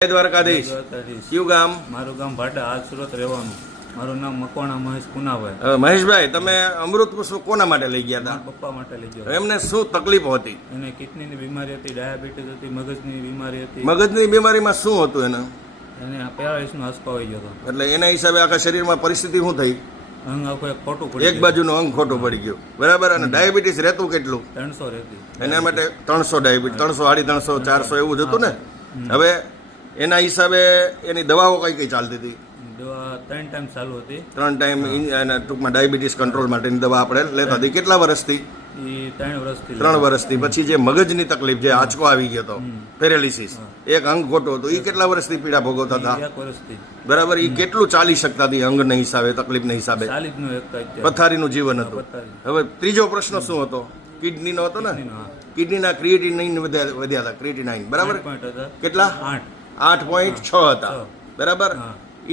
જય દ્વારકાધીશ. કયું ગામ? મારું ગામ ભાડા, હાલ સુરત રહેવાનું. મારું નામ મકવાણા મહેશ કુનાભાઈ. હવે મહેશભાઈ, તમે અમૃત પુષ્પ કોના માટે લઈ ગયા હતા? પપ્પા માટે લઈ ગયો. એમને શું તકલીફો હતી? એને કિડનીની બીમારી હતી, ડાયાબિટીસ હતી, મગજની બીમારી હતી. મગજની બીમારીમાં શું હતું એને? એને પેરાલિસનો આંચકો આવી ગયો હતો. એટલે એના હિસાબે આખા શરીરમાં પરિસ્થિતિ શું થઈ? અંગ આખું એક ખોટું પડી એક બાજુનું અંગ ખોટું પડી ગયું, બરાબર. અને ડાયાબિટીસ રહેતું કેટલું? 300 રહેતી. એના માટે 300 ડાયાબિટીસ, 300, 350, 400 એવું જ હતું ને. હવે એના હિસાબે એની દવાઓ કઈ કઈ ચાલતી હતી? દવા 3 ટાઈમ ચાલુ હતી. 3 ટાઈમ ટૂંકમાં ડાયાબિટીસ કંટ્રોલ માટેની દવા આપણે લેતા હતી. કેટલા વર્ષથી? એ 3 વર્ષથી. 3 વર્ષથી. પછી જે મગજની તકલીફ, જે આંચકો આવી ગયો હતો, પેરેલિસિસ, એક અંગ ખોટું હતું, એ કેટલા વર્ષથી પીડા ભોગવતા હતા? 1 વર્ષથી. બરાબર. એ કેટલું ચાલી શકતા હતી અંગના હિસાબે, તકલીફના હિસાબે? ચાલીસનું એક પથારીનું જીવન હતું. પથારી. હવે ત્રીજો પ્રશ્ન શું હતો? કિડનીનો હતો ને. કિડનીના ક્રિએટિનાઇન વધ્યા હતા. ક્રિએટિનાઇન બરાબર 8 point હતા. કેટલા? 8.6 હતા. બરાબર.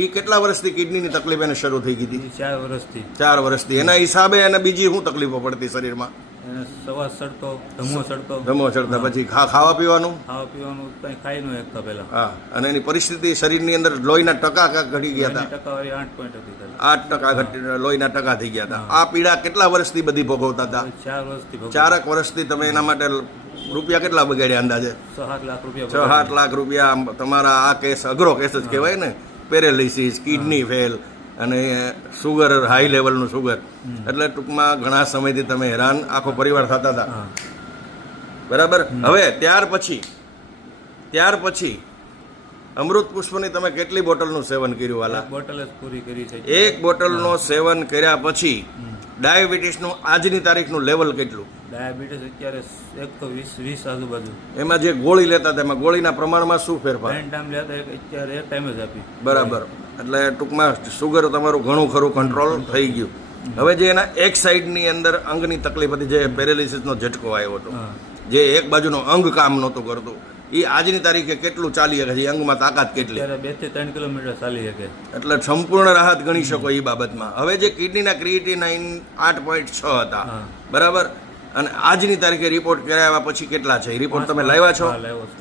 એ કેટલા વર્ષથી કિડનીની તકલીફ એને શરૂ થઈ ગઈ હતી? 4 વર્ષથી. 4 વર્ષથી. એના હિસાબે એને બીજી શું તકલીફો પડતી શરીરમાં? એને સવા સડતો, ધમો સડતો. ધમો ચડતા. પછી ખાવા પીવાનું? ખાવા પીવાનું કંઈ ખાઈ ન એકતા પહેલા. હા. અને એની પરિસ્થિતિ શરીરની અંદર લોહીના ટકા ઘટી ગયા હતા. ટકાવારી 8 point હતી પહેલા. 8% લોહીના ટકા થઈ ગયા હતા. આ પીડા કેટલા વર્ષથી બધી ભોગવતા હતા? 4 વર્ષથી. 4 વર્ષથી. તમે એના માટે રૂપિયા કેટલા બગાડ્યા અંદાજે? 6-7 લાખ રૂપિયા. 6-7 લાખ રૂપિયા. તમારા આ કેસ અઘરો કેસ જ કહેવાય ને. પેરેલિસિસ, કિડની ફેલ અને સુગર, હાઈ લેવલનું સુગર. એટલે ટૂંકમાં ઘણા સમયથી તમે હેરાન, આખો પરિવાર થતા હતા. બરાબર. હવે ત્યાર પછી અમૃત પુષ્પની તમે કેટલી બોટલનું સેવન કર્યું વાલા? બોટલ જ પૂરી કરી છે. એક બોટલનું સેવન કર્યા પછી ડાયાબિટીસનું આજની તારીખનું લેવલ કેટલું? ડાયાબિટીસ અત્યારે 120 આજુબાજુ. એમાં જે ગોળી લેતા હતા એમાં ગોળીના પ્રમાણમાં શું ફેરફાર? 3 ટાઈમ લેતા, અત્યારે 1 ટાઈમ જ આપી. બરાબર. એટલે ટૂંકમાં સુગર તમારું ઘણું ખરું કંટ્રોલ થઈ ગયું. હવે જે એના એક સાઈડની અંદર અંગની તકલીફ હતી, જે પેરેલિસિસનો ઝટકો આવ્યો હતો, જે એક બાજુનો અંગ કામ નહોતું કરતું, એ આજની તારીખે કેટલું ચાલી શકે છે? અંગમાં તાકાત કેટલી? 2 થી 3 કિલોમીટર ચાલી શકે. એટલે સંપૂર્ણ રાહત ગણી શકો એ બાબતમાં. હવે જે કિડનીના ક્રિએટિનાઇન 8.6 હતા, બરાબર. અને આજની તારીખે રિપોર્ટ કરાવ્યા પછી કેટલા છે? રિપોર્ટ તમે લાવ્યા છો?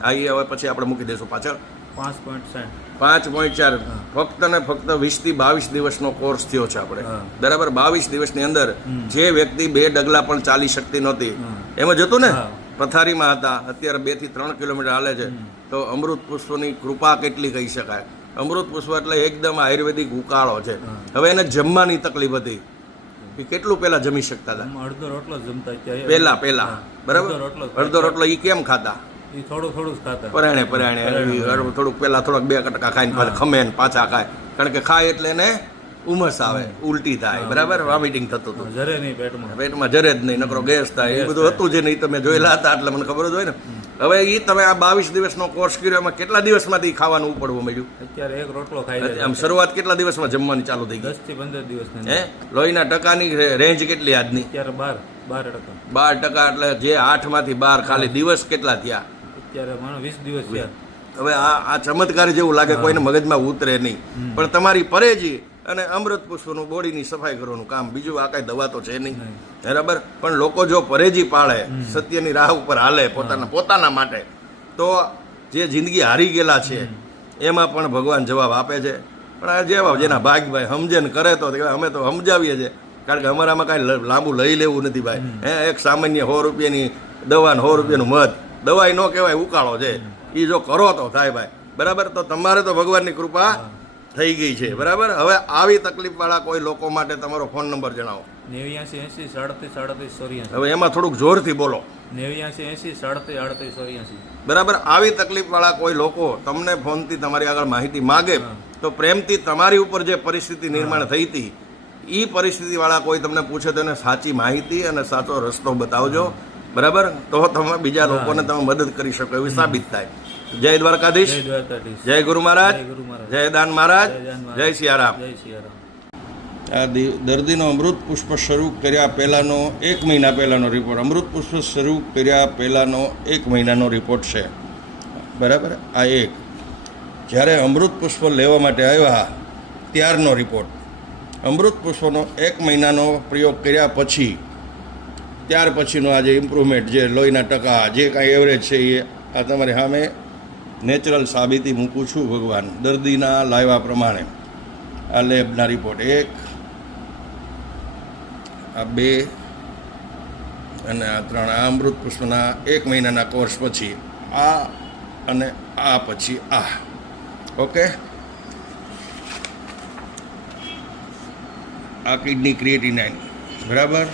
હા. એ હવે પછી આપણે મૂકી દઈશું પાછળ. 5.4. ફક્ત ને ફક્ત 20 થી 22 દિવસનો કોર્સ થયો છે આપણે, બરાબર. 22 દિવસની અંદર જે વ્યક્તિ 2 ડગલા પણ ચાલી શકતી નહોતી, એમાં જતું ને, પથારીમાં હતા, અત્યારે 2 થી 3 કિલોમીટર હાલે છે. તો અમૃત પુષ્પની કૃપા કેટલી કહી શકાય. અમૃત પુષ્પ એટલે એકદમ આયુર્વેદિક ઉકાળો છે. હવે એને જમવાની તકલીફ હતી. એ કેટલું પહેલા જમી શકતા હતા? અડધો રોટલો જમતા પહેલા બરાબર. અડધો રોટલો એ કેમ ખાતા? થોડું ખાતા. પરાણે થોડુંક પહેલા થોડાક 2 કટકા ખાઈને પાછા ખમે ને પાછા ખાય. કારણ કે ખાય એટલે એને ઉમસ આવે, ઉલટી થાય, બરાબર, વોમિટિંગ થતું હતું. જરે નહીં પેટમાં જરે જ નહીં, નકરો ગેસ થાય, એ બધું હતું જે નહીં. તમે જોયેલા હતા એટલે મને ખબર જ હોય ને. હવે એ તમે આ 22 દિવસનો કોર્સ કર્યો, એમાં કેટલા દિવસમાંથી ખાવાનું ઉપડવું મળ્યું? અત્યારે 1 રોટલો ખાઈ. આમ શરૂઆત કેટલા દિવસમાં જમવાની ચાલુ થઈ ગઈ? 10 થી 15 દિવસ. લોહીના ટકાની રેન્જ કેટલી આજની? અત્યારે 12%. 12%. એટલે જે 8 માંથી 12 ખાલી દિવસ કેટલા થયા? અત્યારે માનો 20 દિવસ થયા. હવે આ ચમત્કાર જેવું લાગે, કોઈને મગજમાં ઉતરે નહીં. પણ તમારી પરેજી અને અમૃત પુષ્પનું બોડીની સફાઈ કરવાનું કામ, બીજું આ કાંઈ દવા તો છે નહીં, બરાબર. પણ લોકો જો પરેજી પાળે, સત્યની રાહ ઉપર હાલે પોતાના માટે, તો જે જિંદગી હારી ગયેલા છે એમાં પણ ભગવાન જવાબ આપે છે. પણ આ જેના ભાઈ સમજે ને કરે તો અમે તો સમજાવીએ છીએ, કારણ કે અમારામાં કાંઈ લાંબુ લઈ લેવું નથી ભાઈ. એક સામાન્ય 100 રૂપિયાની દવા, 100 રૂપિયાનું મધ, દવાઈ ન કહેવાય, ઉકાળો છે. એ જો કરો તો થાય ભાઈ, બરાબર. તો તમારે તો ભગવાનની કૃપા થઈ ગઈ છે, બરાબર. હવે આવી તકલીફ વાળા કોઈ લોકો માટે તમારો ફોન નંબર જણાવો. 89 80 37 84. હવે એમાં થોડુંક જોરથી બોલો. 89 80 37 84. બરાબર. આવી તકલીફ વાળા કોઈ લોકો તમને ફોનથી તમારી આગળ માહિતી માગે તો પ્રેમથી તમારી ઉપર જે પરિસ્થિતિ નિર્માણ થઈ હતી, એ પરિસ્થિતિ વાળા કોઈ તમને પૂછે તો એને સાચી માહિતી અને સાચો રસ્તો બતાવજો, બરાબર. તો તમે બીજા લોકોને તમે મદદ કરી શકો એવું સાબિત થાય. જય દ્વારકાધીશ. જય ગુરુ મહારાજ. જય દાન મહારાજ. જય સિયારામ. આ દર્દીનો અમૃત પુષ્પ શરૂ કર્યા પહેલાંનો 1 મહિના પહેલાંનો રિપોર્ટ, અમૃત પુષ્પ શરૂ કર્યા પહેલાંનો 1 મહિનાનો રિપોર્ટ છે, બરાબર. આ એક જ્યારે અમૃત પુષ્પ લેવા માટે આવ્યા ત્યારનો રિપોર્ટ. અમૃત પુષ્પનો 1 મહિનાનો પ્રયોગ કર્યા પછી, ત્યાર પછીનો આજે ઇમ્પ્રુવમેન્ટ, જે લોહીના ટકા, જે કાંઈ એવરેજ છે, એ આ તમારી સામે નેચરલ સાબિતી મૂકું છું ભગવાન. દર્દીના લાવ્યા પ્રમાણે આ લેબના રિપોર્ટ 1, આ 2 અને આ 3. આ અમૃત પુષ્પના 1 મહિનાના કોર્સ પછી આ અને આ પછી આ. ઓકે, આ કિડની ક્રિએટિનાઇન બરાબર.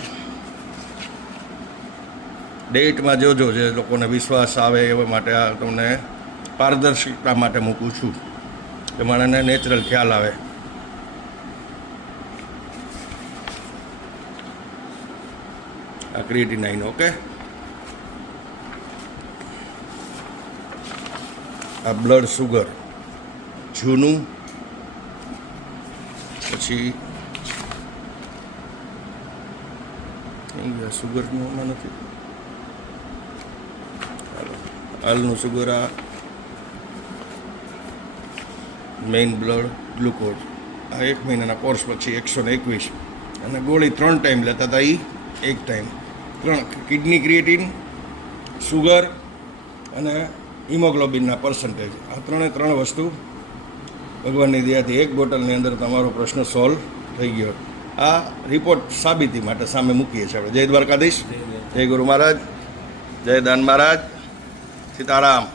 ડેટમાં જોજો, જે લોકોને વિશ્વાસ આવે એવા માટે આ તમને પારદર્શિકતા માટે મૂકું છું, કે માણસને નેચરલ ખ્યાલ આવે. આ ક્રિએટિનાઇન. ઓકે, આ બ્લડ સુગર જૂનું, પછી સુગરનું આમાં નથી, હાલનું સુગર. આ મેઇન બ્લડ ગ્લુકોઝ. આ 1 મહિનાના કોર્સ પછી 121, અને ગોળી 3 ટાઈમ લેતા હતા, એ 1 ટાઈમ. 3 કિડની ક્રિએટિન, સુગર અને હિમોગ્લોબિનના પર્સન્ટેજ. આ 3 વસ્તુ ભગવાનની દયાથી 1 બોટલની અંદર તમારો પ્રશ્ન સોલ્વ થઈ ગયો. આ રિપોર્ટ સાબિતી માટે સામે મૂકીએ છીએ આપણે. જય દ્વારકાધીશ, જય ગુરુ મહારાજ, જય દાન મહારાજ, સીતારામ.